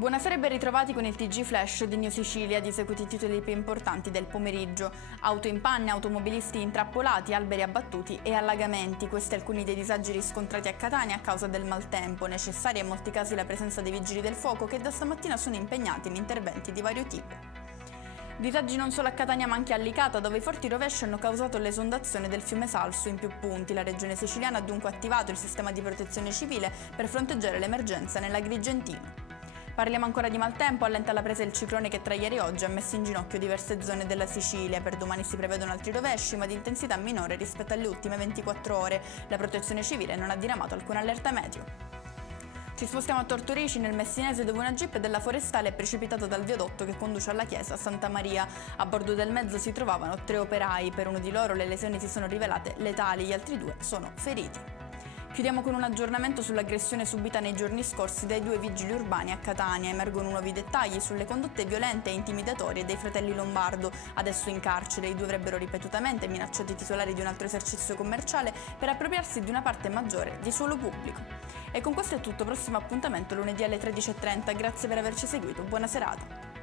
Buonasera e ben ritrovati con il TG Flash di New Sicilia, di seguiti i titoli più importanti del pomeriggio. Auto in panne, automobilisti intrappolati, alberi abbattuti e allagamenti. Questi alcuni dei disagi riscontrati a Catania a causa del maltempo. Necessaria in molti casi la presenza dei vigili del fuoco che da stamattina sono impegnati in interventi di vario tipo. Disagi non solo a Catania ma anche a Licata, dove i forti rovesci hanno causato l'esondazione del fiume Salso in più punti. La regione siciliana ha dunque attivato il sistema di protezione civile per fronteggiare l'emergenza nell'Agrigentino. Parliamo ancora di maltempo, allenta la presa il ciclone che tra ieri e oggi ha messo in ginocchio diverse zone della Sicilia. Per domani si prevedono altri rovesci, ma di intensità minore rispetto alle ultime 24 ore. La protezione civile non ha diramato alcuna allerta meteo. Ci spostiamo a Tortorici, nel Messinese, dove una jeep della forestale è precipitata dal viadotto che conduce alla chiesa Santa Maria. A bordo del mezzo si trovavano 3 operai. Per uno di loro le lesioni si sono rivelate letali, gli altri 2 sono feriti. Chiudiamo con un aggiornamento sull'aggressione subita nei giorni scorsi dai 2 vigili urbani a Catania. Emergono nuovi dettagli sulle condotte violente e intimidatorie dei fratelli Lombardo, adesso in carcere. I 2 avrebbero ripetutamente minacciato i titolari di un altro esercizio commerciale per appropriarsi di una parte maggiore di suolo pubblico. E con questo è tutto, prossimo appuntamento lunedì alle 13:30. Grazie per averci seguito, buona serata.